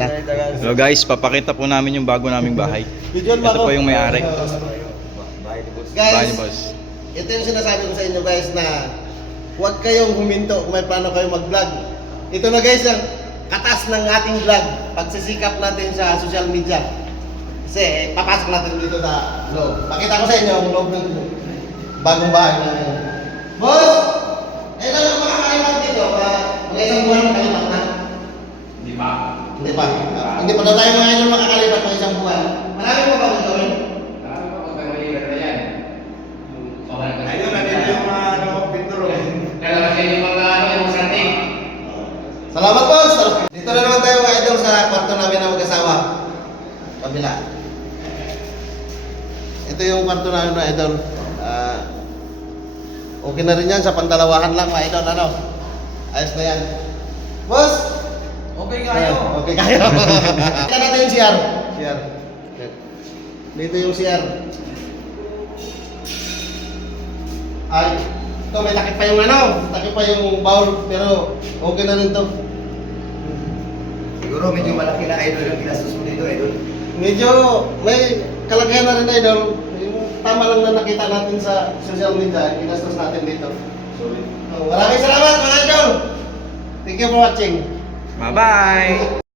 na. Hello guys, papakita po namin yung bago naming bahay. Ito po yung may-ari. Bahay ni Guys, boss. ito yung sinasabi ko sa inyo guys na huwag kayong huminto kung may plano kayo mag-vlog. Ito na guys ang katas ng ating vlog. Pagsisikap natin sa social media. Kasi papasok natin dito sa loob. Pakita ko sa inyo ang loob ng bagong bahay namin. Boss! Ito lang makakalipat dito. Mga isang buwan makalipat na. Hindi pa. Hindi pa. Hindi pa na tayo mga idol makakalipat ng isang buwan. Marami pa ba gagawin? Ayun, nandito yung pinturo. Salamat boss! Dito na naman tayo mga idol sa kwarto namin na mag-asawa. Kabila. Ito yung kwarto namin mga idol. Okay na rin yan sa pandalawahan lang mga idol. Ano? Ayos na yan. Boss! Okay kayo. Okay kayo. Kita natin yung CR. CR. Dito yung CR. Ay, ito may takip pa yung ano, takip pa yung bowl, pero okay na rin to. Siguro medyo malaki na idol yung ginastos mo dito, idol. Medyo may kalagayan na rin idol. Yung tama lang na nakita natin sa social media, ginastos natin dito. So, maraming salamat mga idol. Thank you for watching. Bye-bye!